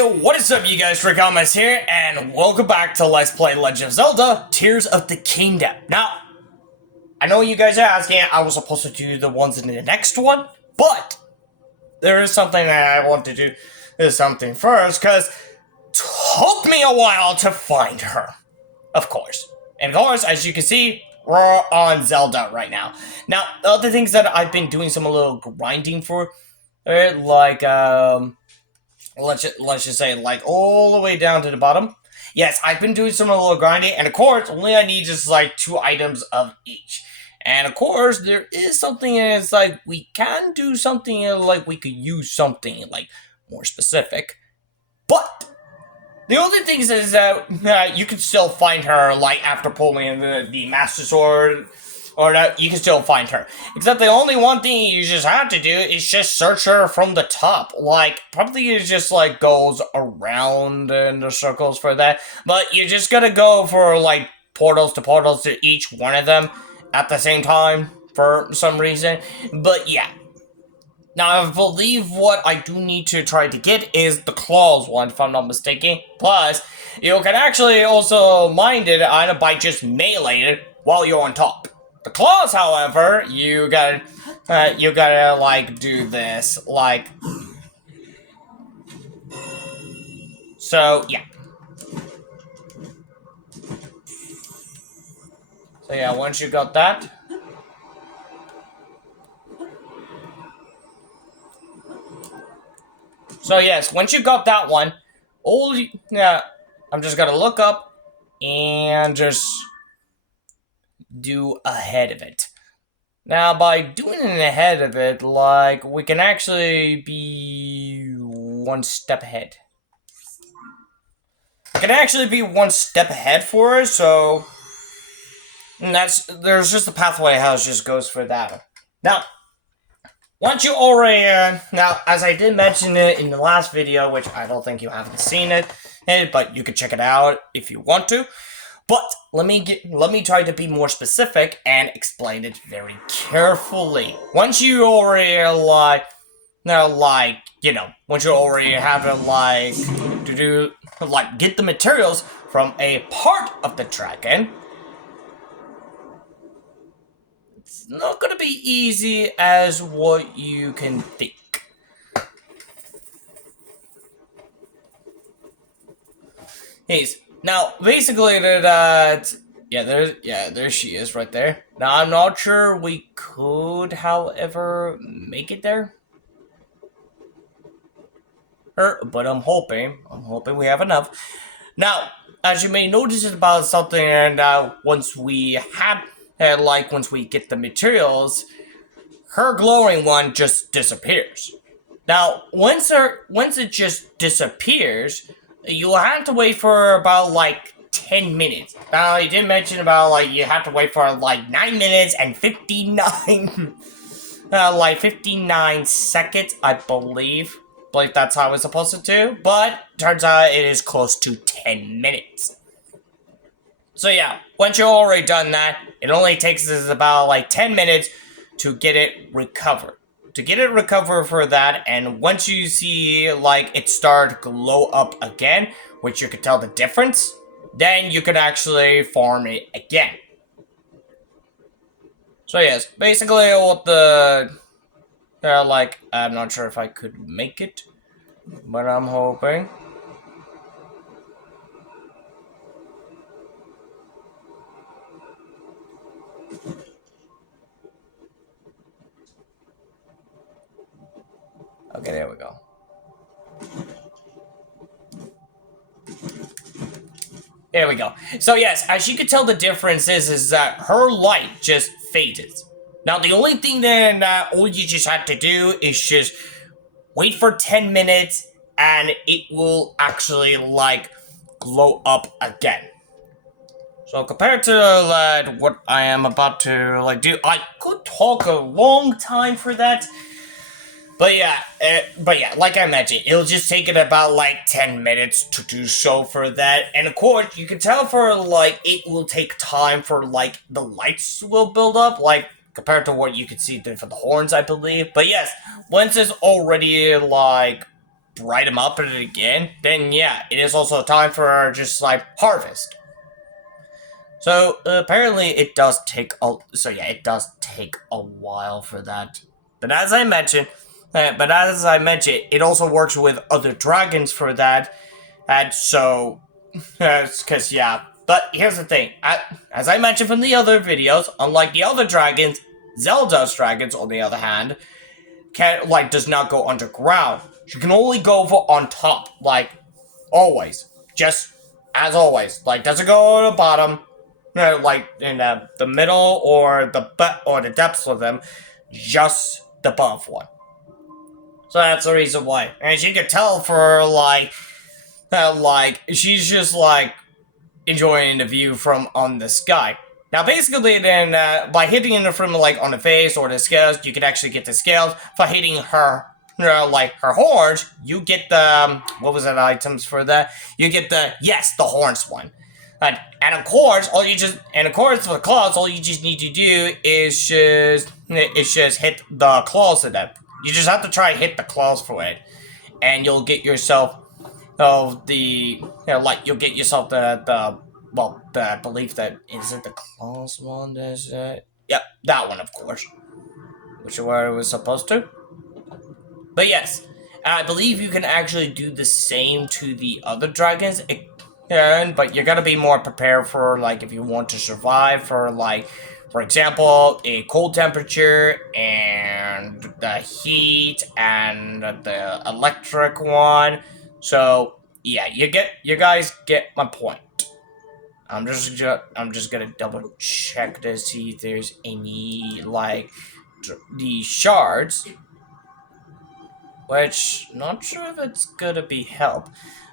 Hey, what is up you guys, Rick here, and welcome back to Let's Play Legend of Zelda Tears of the Kingdom. Now, I know you guys are asking, I was supposed to do the ones in the next one, but there is something that I want to do something first, because it took me a while to find her, of course. And of course, as you can see, we're on Zelda right now. Now, the other things that I've been doing some a little grinding for, like, let's just say, like, all the way down to the bottom. Yes, I've been doing some a little grinding, and of course, only I need just, like, 2 items of each. And of course, there is something that's, like, we can do something, like, we could use something, like, more specific. But the only thing is that you can still find her, like, after pulling the Master Sword, or that you can still find her. Except the only one thing you just have to do is just search her from the top. Like, probably it just, like, goes around in the circles for that. But you just gotta go for, like, portals to each one of them at the same time for some reason. But yeah. Now, I believe what I do need to try to get is the claws one, if I'm not mistaken. Plus, you can actually also mind it by just melee it while you're on top. The claws, however, you gotta, like, do this, like, so, yeah. So, yeah, once you got that, so, yes, once you got that one, I'm just gonna look up and just do ahead of it. Now, by doing it ahead of it, like, we can actually be one step ahead. It can actually be one step ahead for us, so there's just a pathway how it just goes for that. Now, once you already, now, as I did mention it in the last video, which I don't think you haven't seen it, but you can check it out if you want to. But let me try to be more specific and explain it very carefully. Once you already once you already have to get the materials from a part of the dragon, it's not gonna be easy as what you can think. Now, basically, there she is right there. Now, I'm not sure we could, however, make it there. But I'm hoping we have enough. Now, as you may notice about something, and once we get the materials, her glowing one just disappears. Now, once it just disappears, you'll have to wait for about, like, 10 minutes. Now, you did mention about, like, you have to wait for, like, 9 minutes and 59, 59 seconds, I believe. Like, that's how it's supposed to do. But, turns out it is close to 10 minutes. So, yeah, once you're already done that, it only takes us about, like, 10 minutes to get it recovered. To get it recovered for that, and once you see, like, it start to glow up again, which you can tell the difference, then you can actually farm it again. So yes, basically what I'm not sure if I could make it, but I'm hoping. Okay, there we go. There we go. So yes, as you can tell, the difference is that her light just faded. Now the only thing that all you just have to do is just wait for 10 minutes and it will actually, like, glow up again. So compared to what I am about to, like, do, I could talk a long time for that. But yeah, like I mentioned, it'll just take it about, like, 10 minutes to do so for that. And of course, you can tell for, like, it will take time for, like, the lights will build up, like, compared to what you could see for the horns, I believe. But yes, once it's already, like, bright them up again, then yeah, it is also time for just like harvest. So apparently it does take it does take a while for that. But as I mentioned, it also works with other dragons for that, and so because yeah. But here's the thing, as I mentioned from the other videos, unlike the other dragons, Zelda's dragons, on the other hand, does not go underground. She can only go on top, like always, just as always. Like doesn't go to the bottom, like in the middle or the depths of them, just the above one. So that's the reason why, and you can tell for like she's just like enjoying the view from on the sky. Now, basically, then by hitting her from like on the face or the scales, you can actually get the scales. By hitting her, like her horns, you get the what was that items for that? You get the horns one. And of course, for the claws, all you just need to do is just hit the claws of them. You just have to try hit the claws for it, and you'll get yourself you'll get yourself I believe that is it the claws one. Yep, that one, of course, which is where it was supposed to. But yes, I believe you can actually do the same to the other dragons. But you're gonna be more prepared for like if you want to survive for like, for example, a cold temperature and the heat and the electric one. So yeah, you guys get my point. I'm just gonna double check to see if there's any like the shards, which not sure if it's gonna be help,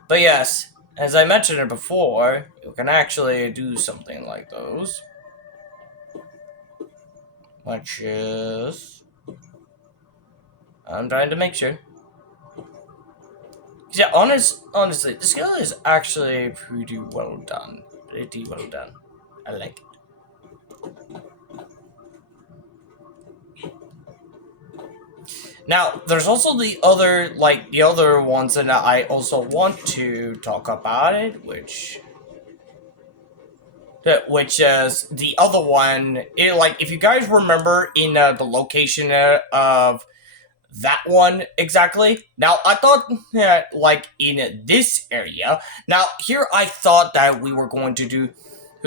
but yes, as I mentioned it before, you can actually do something like those, which is I'm trying to make sure. Yeah, honestly, this skill is actually pretty well done. Pretty well done. I like it. Now, there's also the other ones that I also want to talk about it, which is the other one. If you guys remember in the location of that one exactly. Now, I thought like in this area. Now, here I thought that we were going to do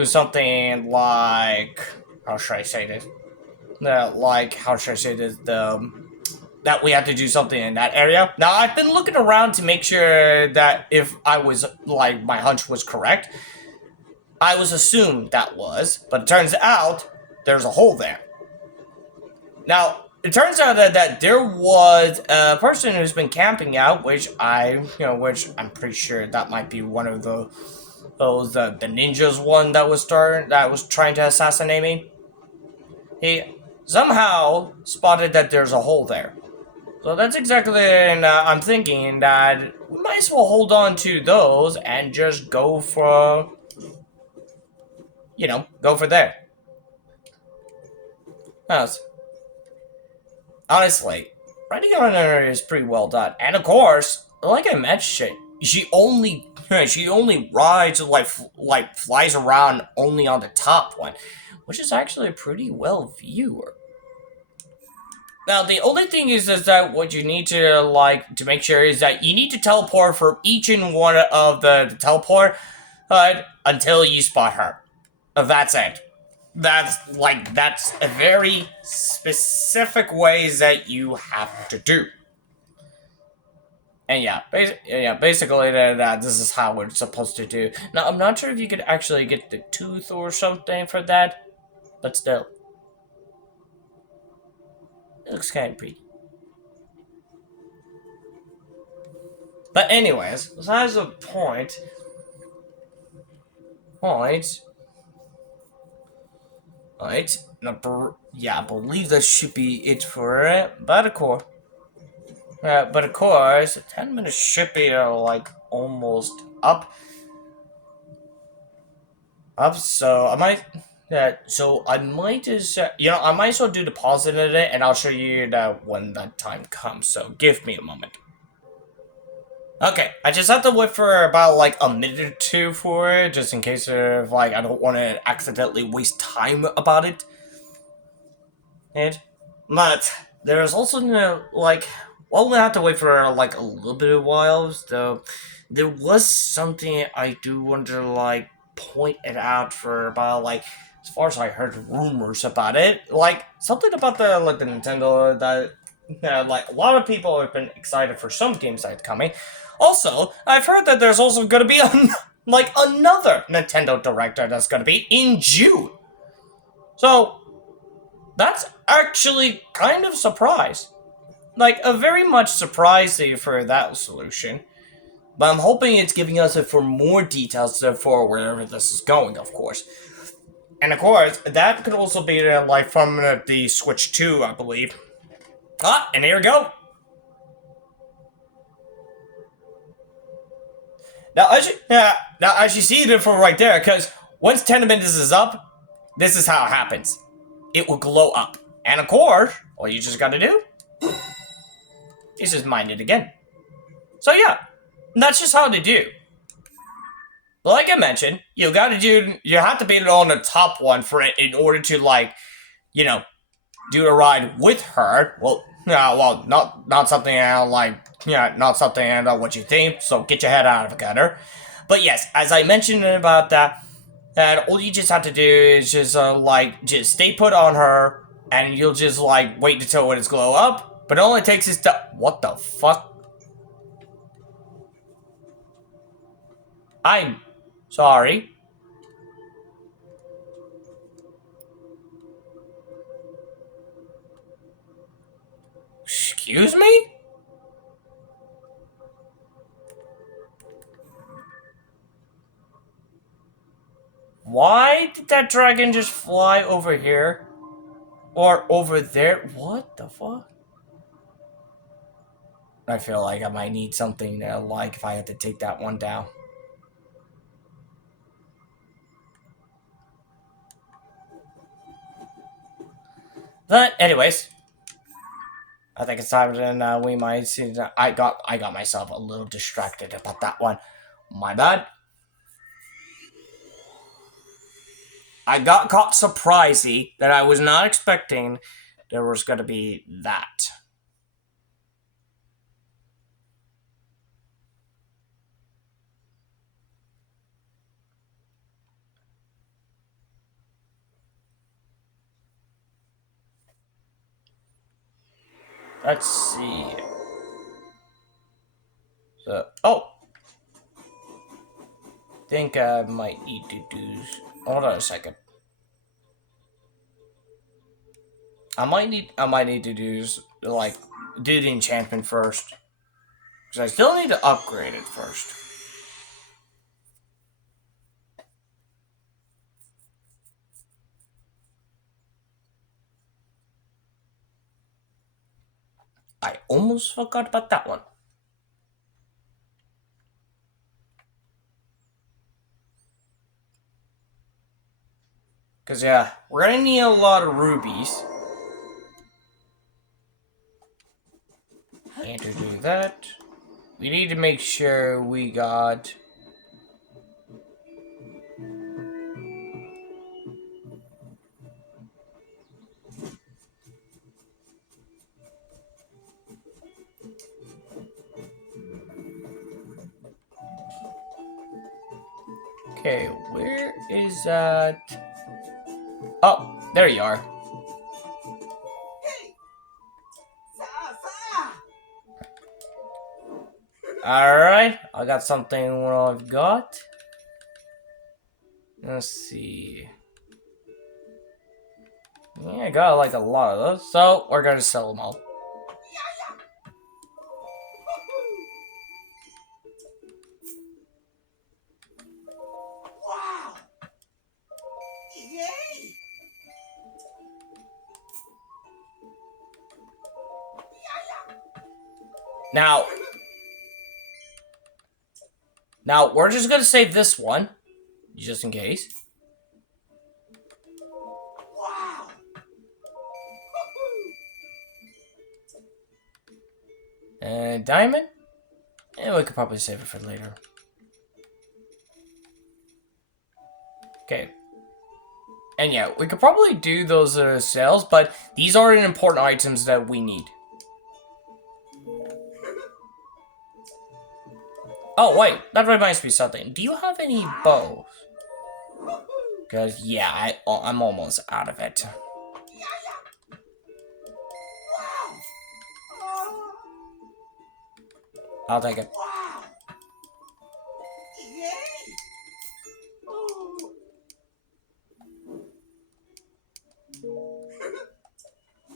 something like, how should I say this? How should I say this? That we had to do something in that area. Now, I've been looking around to make sure that if I was like my hunch was correct. I was assumed that was, but it turns out there's a hole there. Now, it turns out that there was a person who's been camping out, which I'm pretty sure that might be one of the ninjas one that was trying to assassinate me. He somehow spotted that there's a hole there. So that's exactly, and I'm thinking that we might as well hold on to those and just go for, go for there. Honestly, writing on her is pretty well done, and of course, like I mentioned, she only rides like flies around only on the top one, which is actually a pretty well viewer. Now, the only thing is that what you need to make sure is that you need to teleport for each and one of the teleport until you spot her. That's it. That's a very specific ways that you have to do. And yeah, basically this is how we're supposed to do. Now, I'm not sure if you could actually get the tooth or something for that, but still. It looks kind of pretty. But anyways, besides the point, right, I believe that should be it for it, but of course, 10 minutes should be like almost up, so I might, just, I might as well do the pause in it, and I'll show you that when that time comes, so give me a moment. Okay, I just have to wait for about like a minute or two for it, just in case of like I don't want to accidentally waste time about it. But there's also like, well, we have to wait for like a little bit of while. So there was something I do want to like point it out for about like, as far as I heard rumors about it, like something about the Nintendo that like a lot of people have been excited for some games that's coming. Also, I've heard that there's also going to be like another Nintendo Director that's going to be in June. So that's actually kind of surprised. Like, a very much surprising for that solution. But I'm hoping it's giving us for more details for wherever this is going, of course. And of course, that could also be like from the Switch 2, I believe. Ah, and here we go. Now as you see it from right there, because once 10 minutes is up, this is how it happens. It will glow up. And of course, all you just gotta do is just mine it again. So yeah, that's just how they do. But like I mentioned, you have to beat it on the top one for it in order to like, you know, do a ride with her. Well, well, not something I like, not something I know what you think. So get your head out of the gutter. But yes, as I mentioned about that, and all you just have to do is just like just stay put on her, and you'll just like wait until when it's glow up. But it only takes us to what the fuck? I'm sorry. Excuse me? Why did that dragon just fly over here? Or over there? What the fuck? I feel like I might need something like if I had to take that one down. But anyways, I think it's time then we might see that I got myself a little distracted about that one. My bad. I got caught surprisey that I was not expecting there was gonna be that. Let's see. So, oh, think I might need to do. Hold on a second. I might need to do like do the enchantment first because I still need to upgrade it first. I almost forgot about that one. Cause yeah, we're gonna need a lot of rubies. And to do that, we need to make sure we got. Okay, where is that? Oh, there you are. Alright, I got something what I've got. Let's see. Yeah, I got like a lot of those, so we're gonna sell them all. Wow! Yay! Now we're just gonna save this one, just in case. Wow! Diamond. Yeah, we could probably save it for later. Okay. And yeah, we could probably do those sales, but these are important items that we need. Oh, wait, that reminds me of something. Do you have any bows? Because, yeah, I'm almost out of it. I'll take it.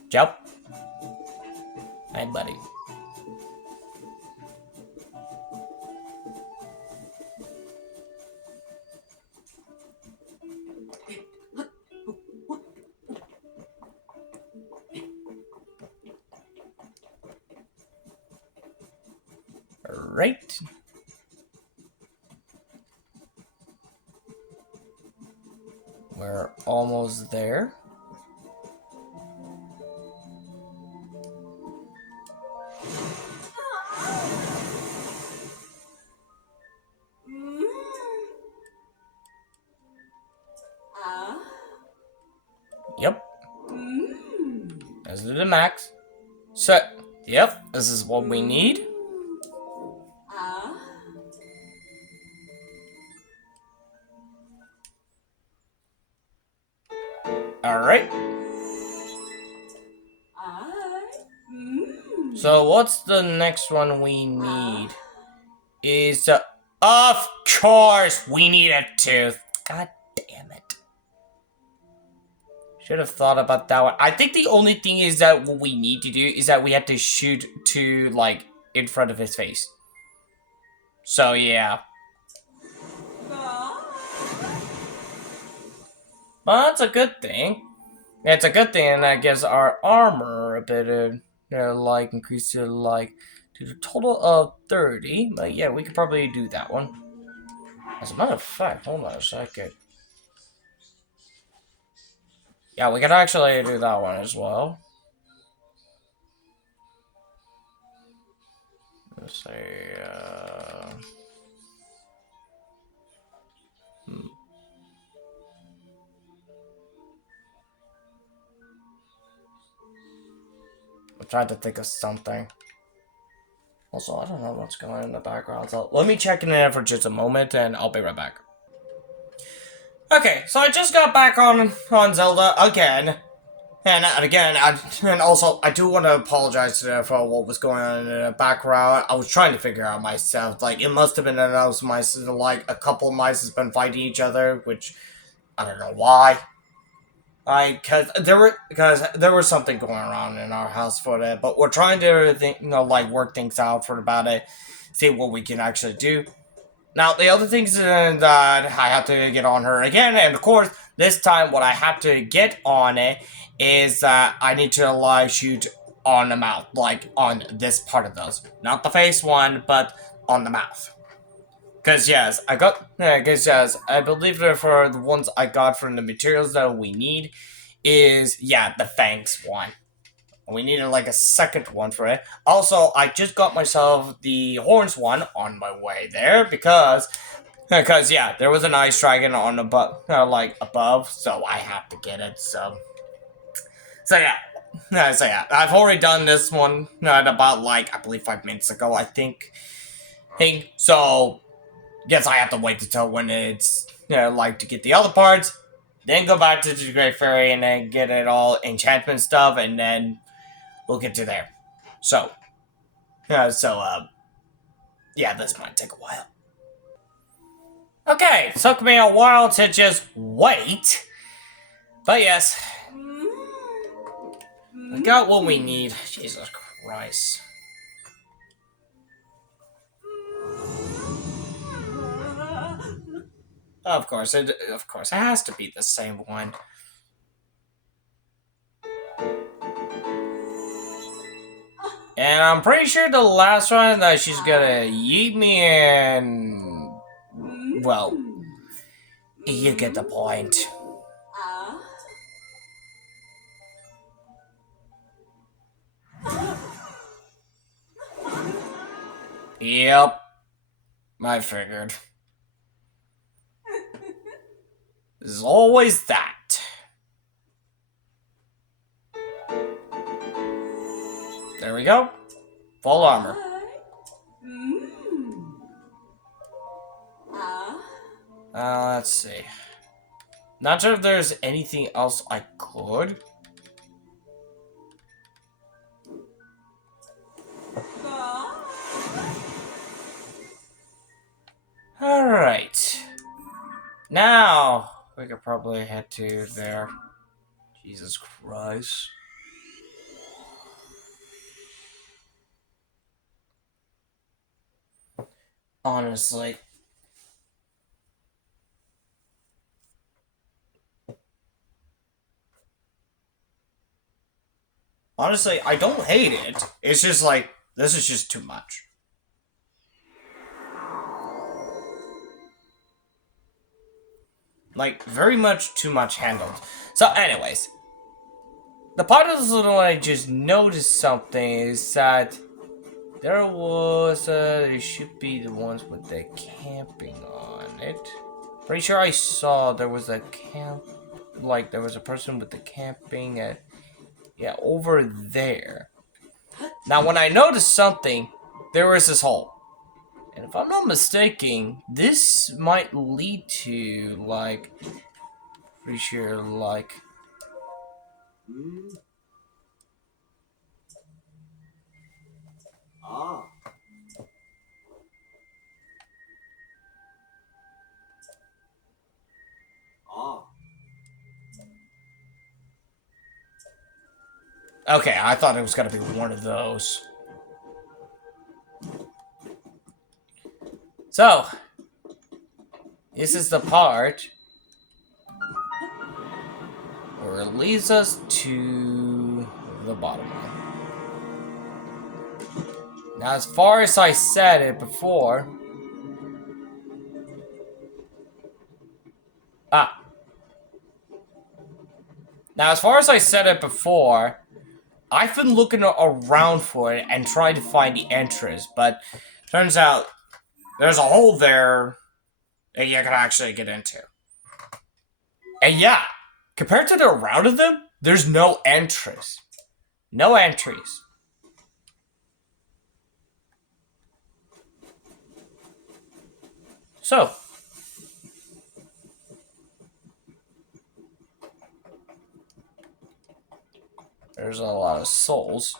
Jump. Hey, buddy. Right. We're almost there. Yep. This is the max. So, yep, this is what we need. Alright. So, what's the next one we need? Is, of course, we need a tooth. God damn it. Should have thought about that one. I think the only thing is that what we need to do is that we have to shoot to, like, in front of his face. So, yeah. Well, that's a good thing. It's a good thing, and that gives our armor a bit of, like, increase to, like, to the total of 30. But yeah, we could probably do that one. As a matter of fact, hold on a second. Yeah, we could actually do that one as well. Let's say, I'm trying to think of something. Also, I don't know what's going on in the background, so let me check in there for just a moment, and I'll be right back. Okay, so I just got back on Zelda again. And again, and also, I do want to apologize for what was going on in the background. I was trying to figure out myself. Like, it must have been announced mice, like, a couple of mice has been fighting each other, which, I don't know why. Because there was something going on in our house for that, but we're trying to, like, work things out for about it, see what we can actually do. Now, the other things that I have to get on her again, and of course, this time what I have to get on it is that I need to live shoot on the mouth, like on this part of those. Not the face one, but on the mouth. Because yes, I believe that for the ones I got from the materials that we need is, yeah, the fangs one. We needed like a second one for it. Also, I just got myself the horns one on my way there because yeah, there was an ice dragon on above, like above, so I have to get it. So yeah, I've already done this one at about like I believe 5 minutes ago. I think. So guess I have to wait until when it's like to get the other parts, then go back to the Great Fairy and then get it all enchantment stuff, and then we'll get to there. So, yeah, this might take a while. Okay, it took me a while to just wait. But yes, we got what we need. Jesus Christ. Of course, it has to be the same one. And I'm pretty sure the last one that she's gonna yeet me in. Well, you get the point. Yep. I figured. There's always that. There we go. Full armor. Let's see. Not sure if there's anything else I could. Alright. Now, we could probably head to there. Jesus Christ. Honestly. Honestly, I don't hate it. It's just like, this is just too much. Like, very much too much handled. So, anyways. The part of this little one I just noticed something is that there was, there should be the ones with the camping on it. Pretty sure I saw there was a like there was a person with the camping at, yeah, over there. Now, when I noticed something, there was this hole. And if I'm not mistaken, this might lead to, like, pretty sure, like... Okay, I thought it was gonna be one of those. So, this is the part where it leads us to the bottom one. Now, as far as I said it before... Now, as far as I said it before, I've been looking around for it and trying to find the entrance, but turns out there's a hole there that you can actually get into. And yeah, compared to the round of them, there's no entrance. No entries. So, there's a lot of souls.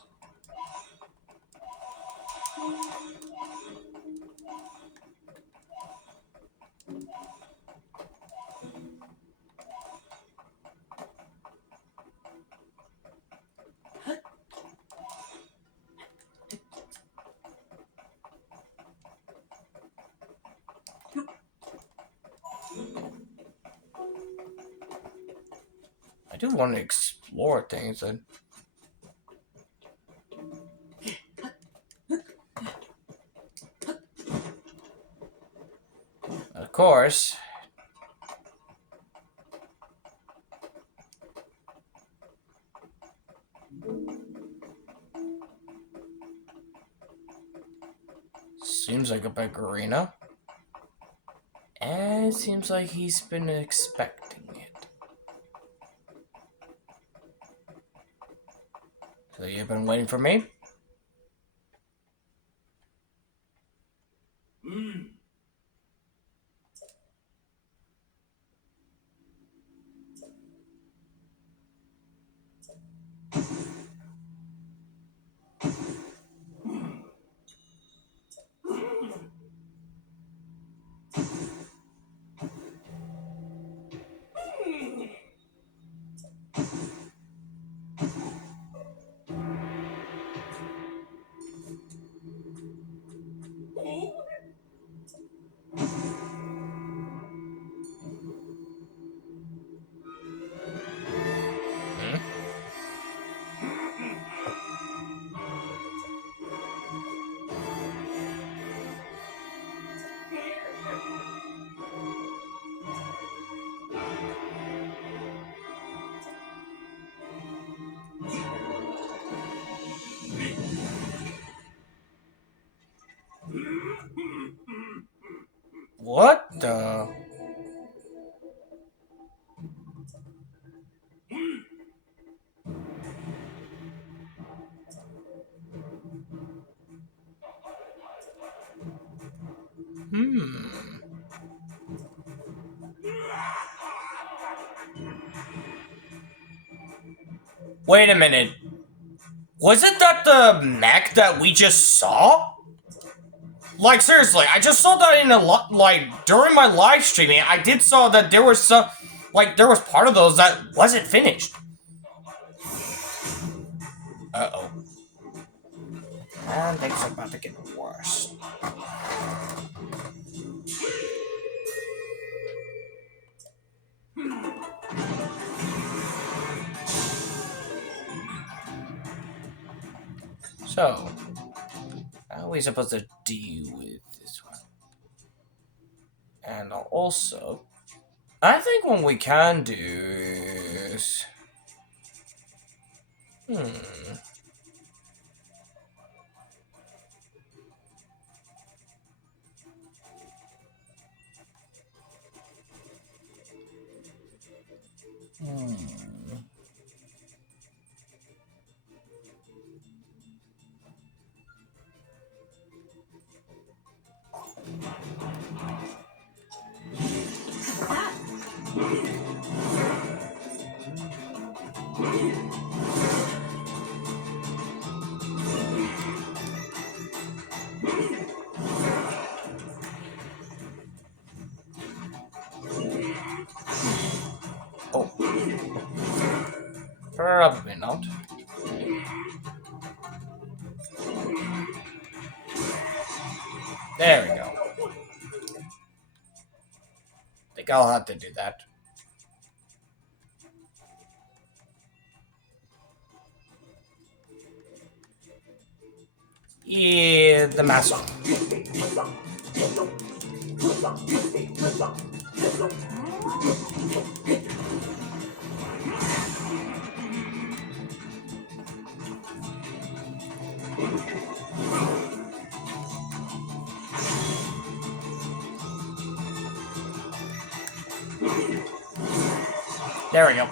I do want to explore things and... Of course. Seems like a big arena. And it seems like he's been expecting it. So you've been waiting for me? What the? Wait a minute. Wasn't that the mech that we just saw? Like, seriously, I just saw that in a lot, like, during my live streaming, I did saw that there was some, like, there was part of those that wasn't finished. Uh-oh. And things are about to get worse. So, how are we supposed to deal with this one? And also, I think what we can do is... Oh. Probably not. There we go. I think I'll have to do that. Yeah, the master. There we go.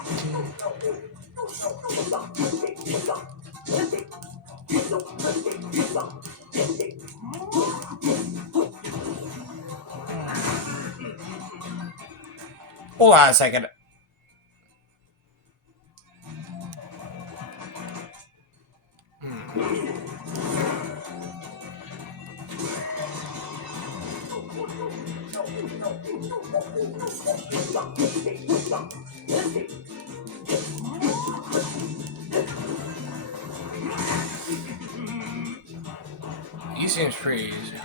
Hold on a second. He seems pretty easy.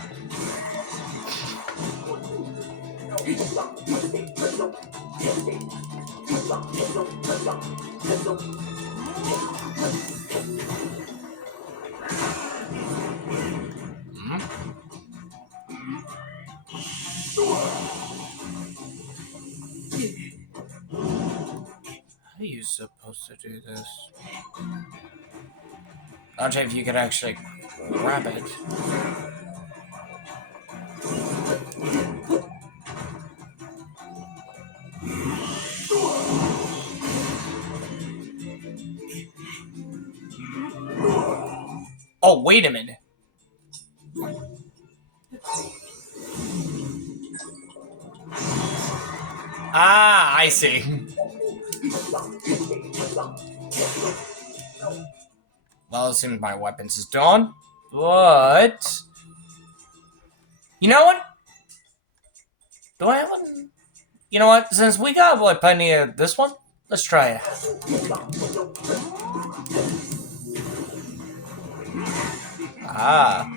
How are you supposed to do this? Not sure if you could actually grab it. Oh, wait a minute. Ah, I see. Well, it seems my weapons is done, but... You know what? Do I have one? You know what? Since we got, like, plenty of this one, let's try it. Ah.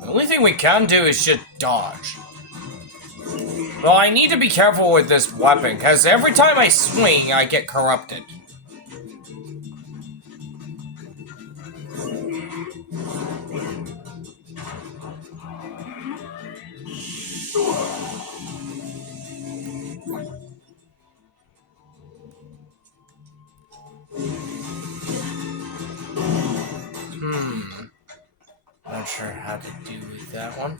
The only thing we can do is just dodge. Well, I need to be careful with this weapon, because every time I swing, I get corrupted. sure how to do that one.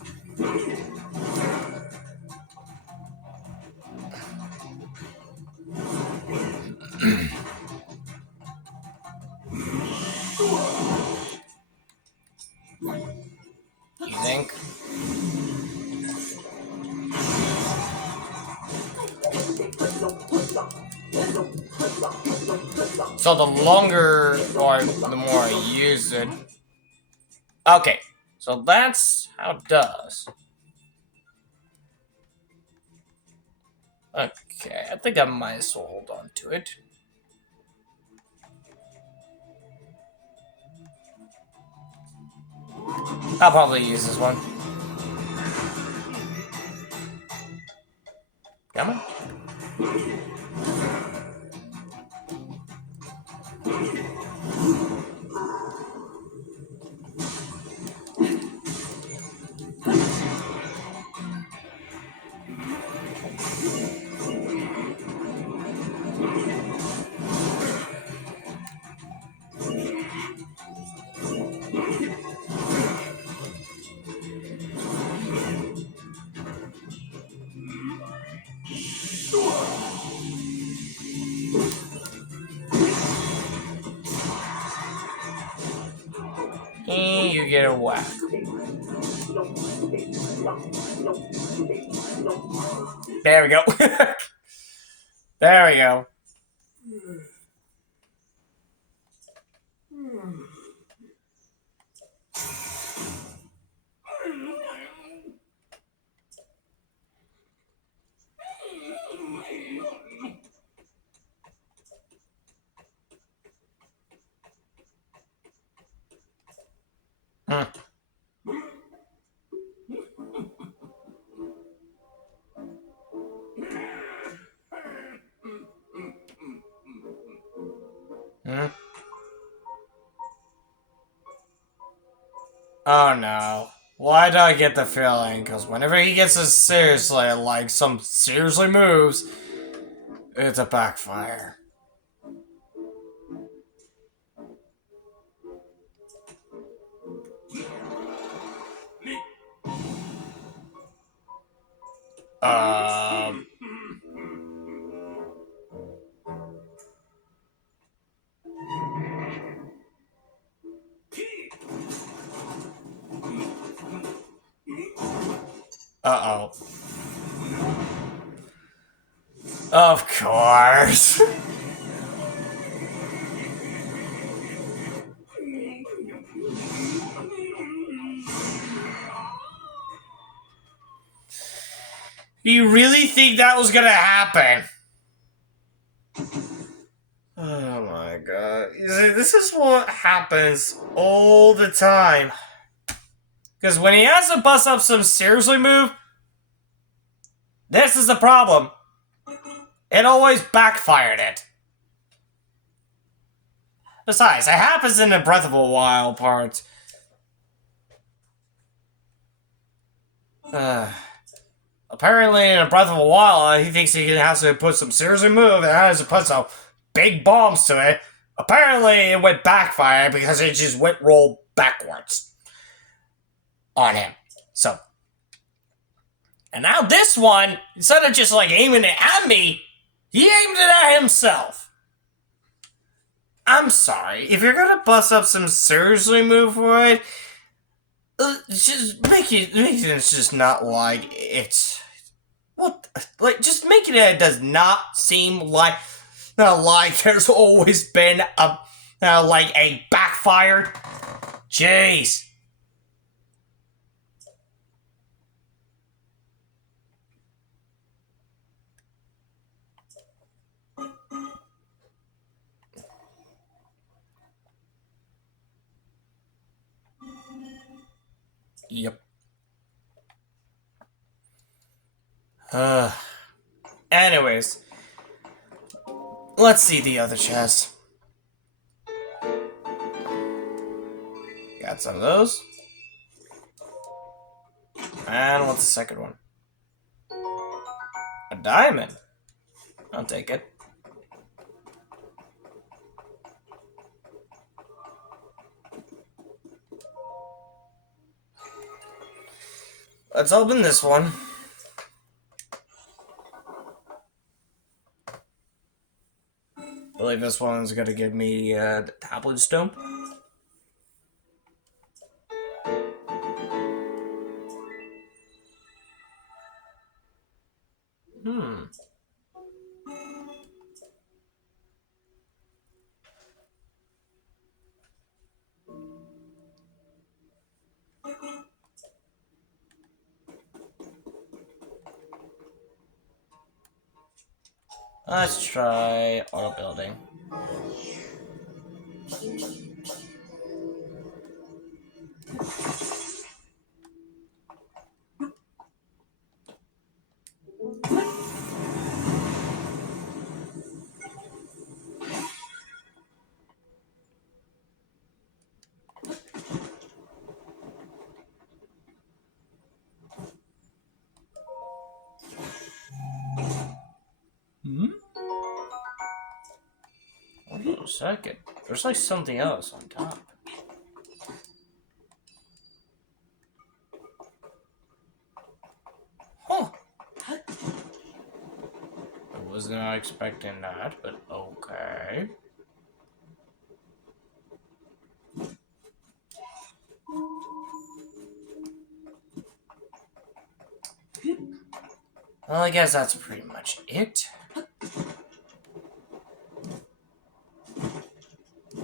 You think? So the longer or the more I use it. Okay, so that's how it does. Okay, I think I might as well hold on to it. I'll probably use this one. Come on. You get a whack. There we go. There we go. Hmm. Hmm. Oh no. Why do I get the feeling? Because whenever he gets a seriously, like some seriously moves, it's a backfire. Um. Uh-oh. Of course. You really think that was gonna happen? Oh my god. You see, this is what happens all the time. Because when he has to bust up some seriously move, this is the problem. It always backfired it. Besides, it happens in the Breath of a Wild part. Apparently, in a Breath of a Wild, he thinks he has to put some seriously move and has to put some big bombs to it. Apparently, it went backfire because it just went roll backwards on him. So, and now this one, instead of just like aiming it at me, he aimed it at himself. I'm sorry, if you're gonna bust up some seriously move for it, just make it just not like it's what, like just make it does not seem like there's always been a like a backfire. Jeez. Yep. Anyways, let's see the other chest. Got some of those. And what's the second one? A diamond. I'll take it. let's open this one. I believe this one's gonna give me the tablet stone. Let's try auto building. Hold on a second. There's like something else on top. Huh. I was not expecting that, but okay. Well, I guess that's pretty much it.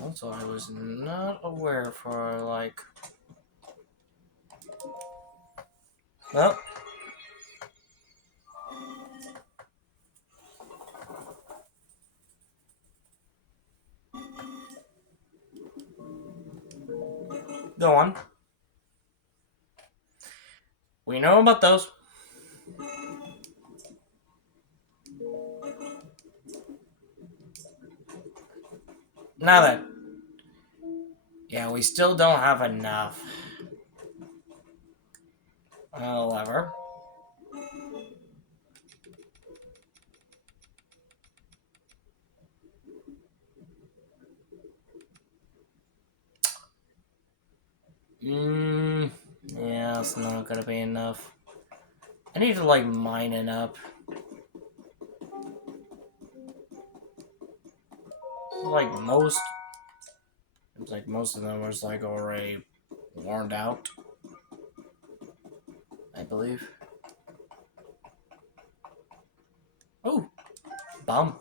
Also, I was not aware for, like... Well... Go on. We know about those. Now then. Yeah, we still don't have enough. However. Yeah, it's not gonna be enough. I need to, like, mine it up. It's like most of them was, like, already worn out. I believe. Oh! Bum.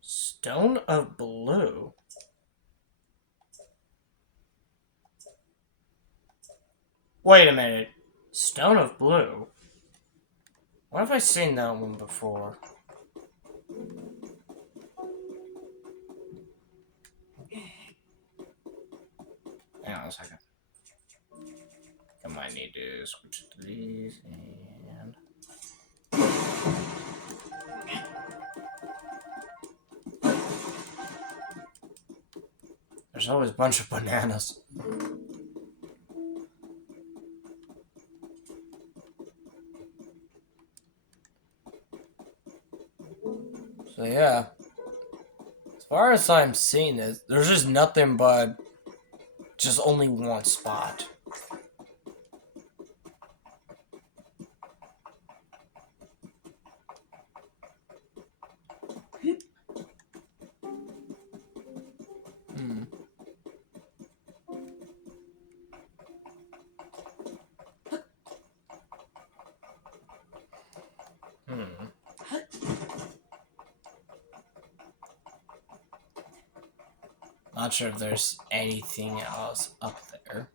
Stone of Blue? Wait a minute. Stone of Blue? Why have I seen that one before? Hang on a second. I might need to switch to these and... There's always a bunch of bananas. So yeah. As far as I'm seeing it, there's just nothing but just only one spot. Not sure if there's anything else up there.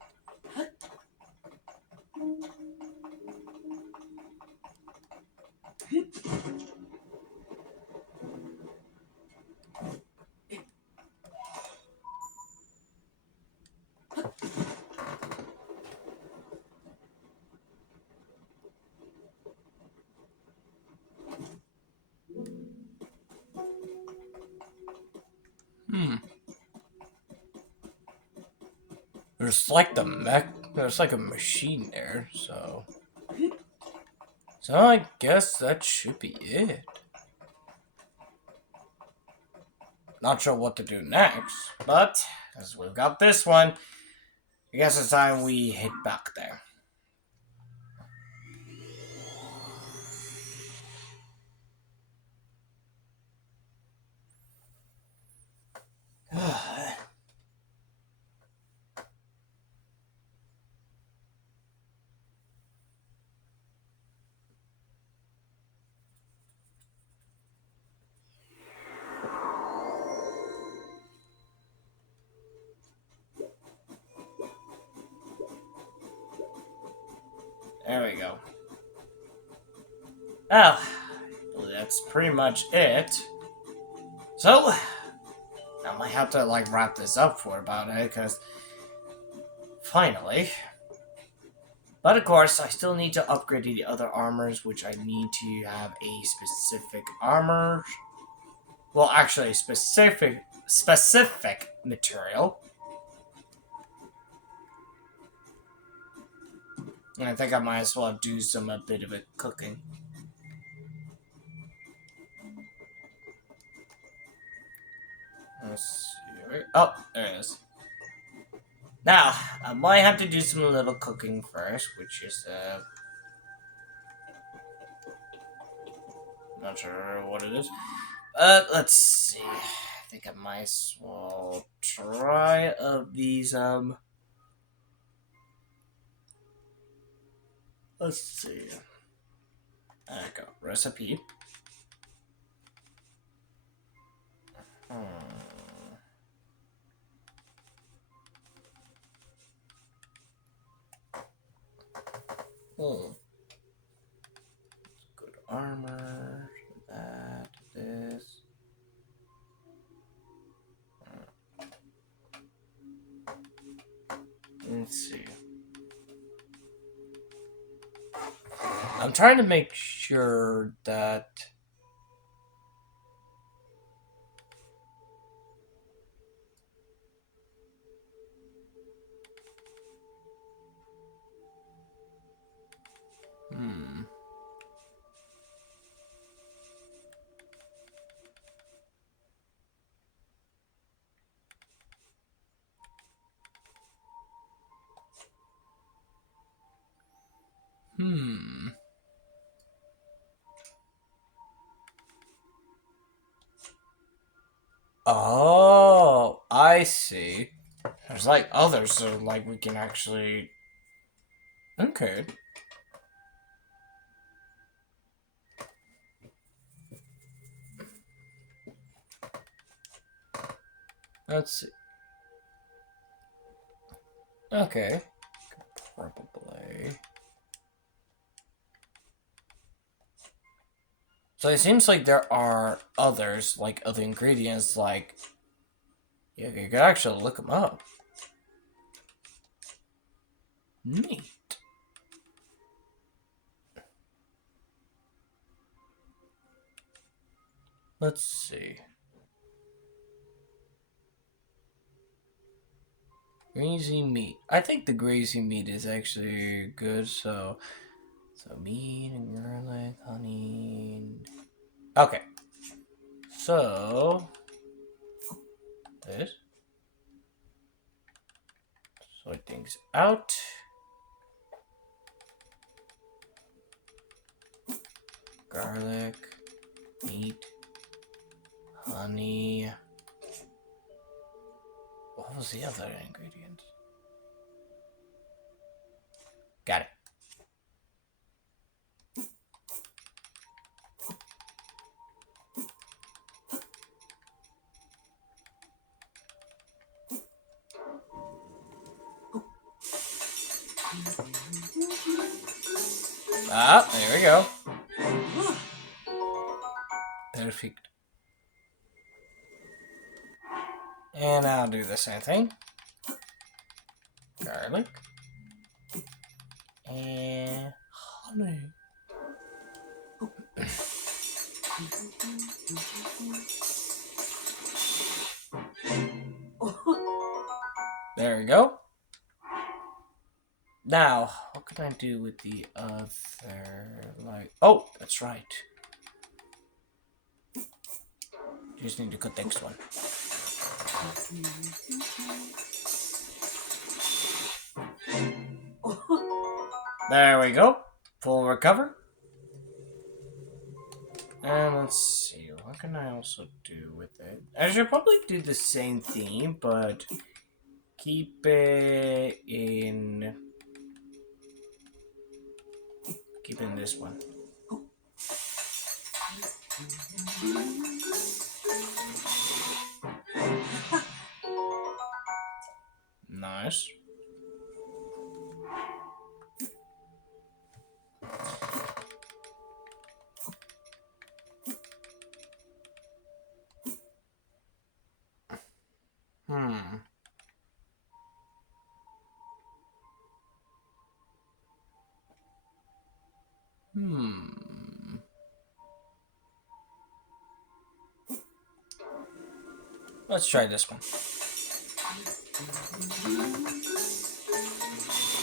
There's like there's like a machine there, so So I guess that should be it. Not sure what to do next, but as we've got this one, I guess it's time we hit back there. There we go. Oh, that's pretty much it. So, I might have to like wrap this up for about it, because finally. But of course, I still need to upgrade the other armors, which I need to have a specific armor. Well, actually, specific material. And I think I might as well do a bit of a cooking. Let's see. Oh, there it is. Now, I might have to do some little cooking first, which is, not sure what it is. Let's see. I think I might as well try these, let's see. There we go. Recipe. Good armor. That. This. Let's see. I'm trying to make sure that. Oh, I see. There's like others, so like we can actually. Okay. Let's see. Okay. Probably. So it seems like there are others, like other ingredients, like. Yeah, you could actually look them up. Neat. Let's see. Greasy meat. I think the greasy meat is actually good, so meat and garlic, honey. Okay. So this. Sort things out. Garlic, meat, honey. What was the other ingredient? Got it. Ah, there we go. Perfect. And I'll do the same thing. Garlic. And honey. There we go. Now, what can I do with the other, like... Oh, that's right. Just need to cut the next one. There we go. Full recover. And let's see, what can I also do with it? I should probably do the same theme, but keep it in... Keep it in this one. Nice. Let's try this one.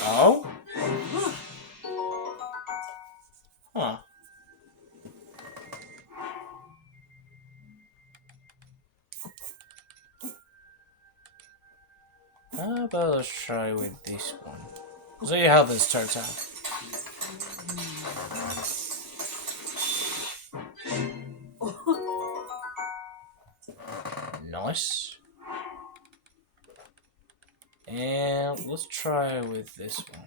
Oh? Huh. How about let's try with this one. See how this turns out. Nice. And let's try with this one.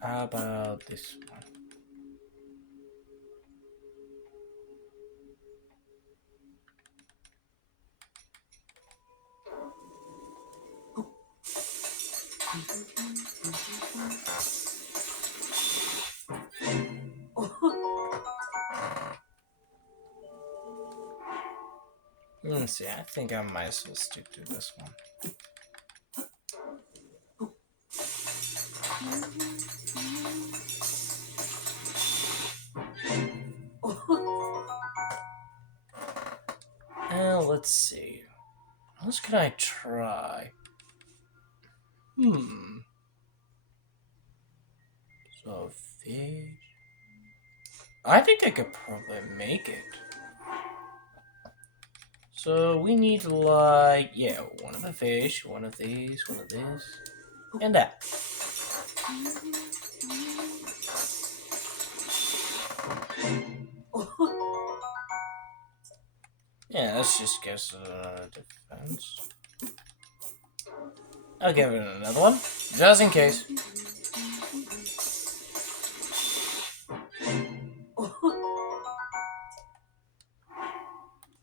How about this one? Let's see, I think I might as well stick to this one. Let's see. What else can I try? So, fish. I think I could probably make it. So, we need, like, yeah, one of the fish, one of these, one of this, and that. Yeah, let's just guess defense. I'll give it another one, just in case.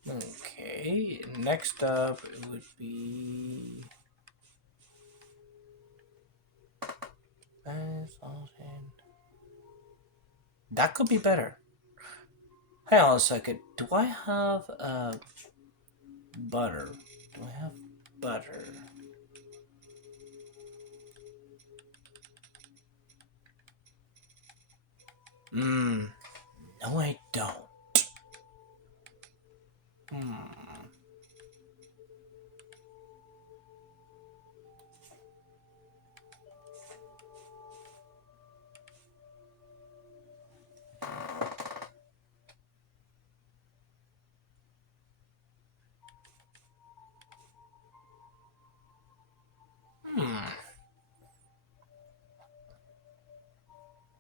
Okay, next up it would be... That could be better. Hang on a second. Do I have butter? Do I have butter? No I don't.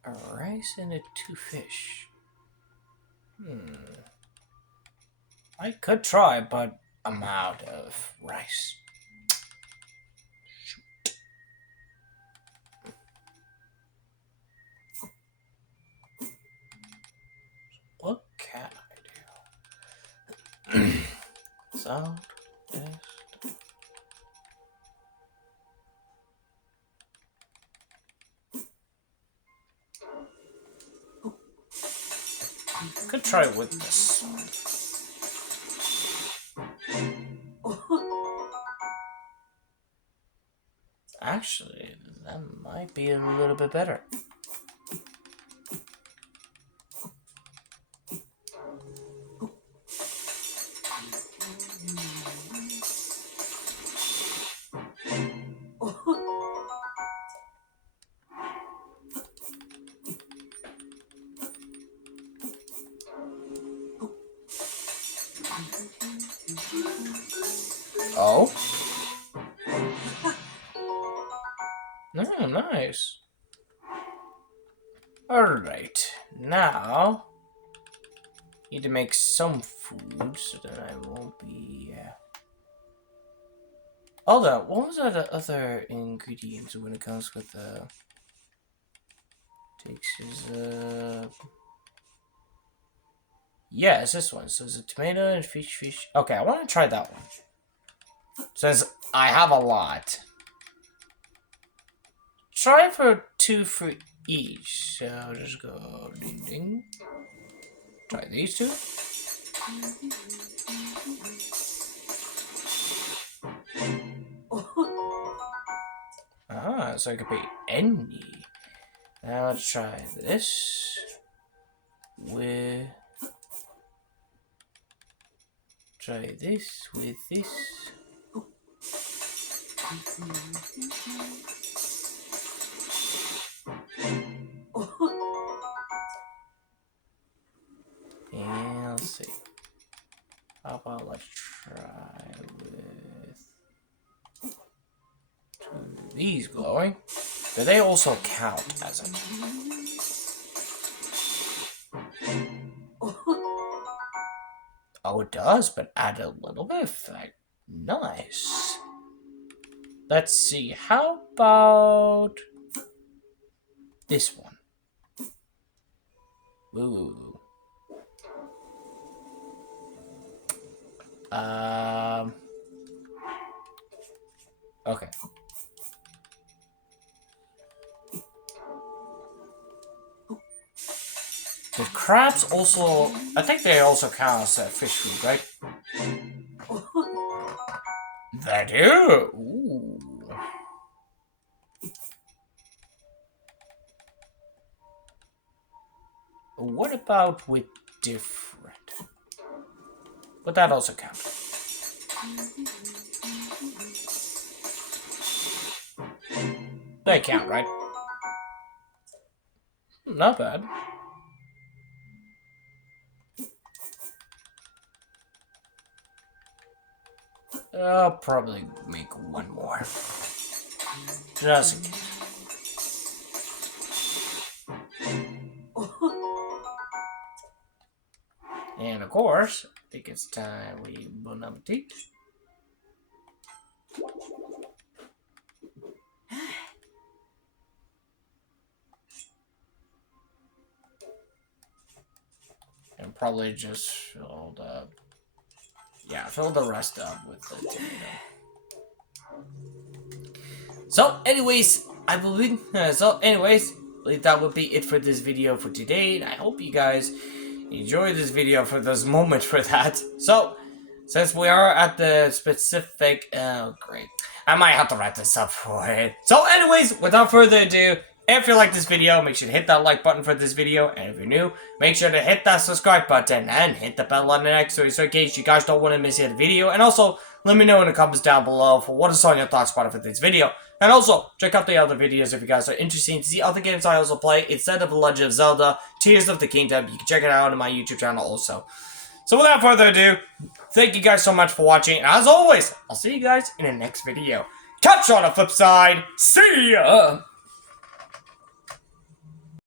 A rice and 2 fish. I could try, but I'm out of rice. Shoot. What can I do? Sound test. Could try with this one. Actually, that might be a little bit better. Oh? Oh, nice. Alright, now need to make some food so that I won't be... Hold on, what was that other ingredients when it comes with takes his yeah, it's this one. So it's a tomato and fish. Okay, I want to try that one. Since I have a lot. Try for 2 for each. So just go ding ding. Try these 2. Ah, so it could be any. Now let's try this with... Try this with this. And let's see. How about let's try with 2 of these glowing. Do they also count as a... Oh, it does, but add a little bit of effect. Nice. Let's see. How about this one? Ooh. Okay. The crabs also... I think they also count as fish food, right? They do! Ooh. What about with different? Would that also count? They count, right? Not bad. I'll probably make one more. Just in case. And of course, I think it's time we bon appetit. And probably just fill the... Yeah, fill the rest up with the tomato. So, anyways, I believe that would be it for this video for today. And I hope you guys enjoyed this video for this moment for that. So, since we are at the specific... Oh, great. I might have to write this up for it. So, anyways, without further ado, if you like this video, make sure to hit that like button for this video. And if you're new, make sure to hit that subscribe button and hit the bell on the next so in case you guys don't want to miss a video. And also, let me know in the comments down below for what is on your thoughts about it for this video. And also, check out the other videos if you guys are interested to see other games I also play instead of Legend of Zelda, Tears of the Kingdom. You can check it out on my YouTube channel also. So without further ado, thank you guys so much for watching. And as always, I'll see you guys in the next video. Catch you on the flip side. See ya!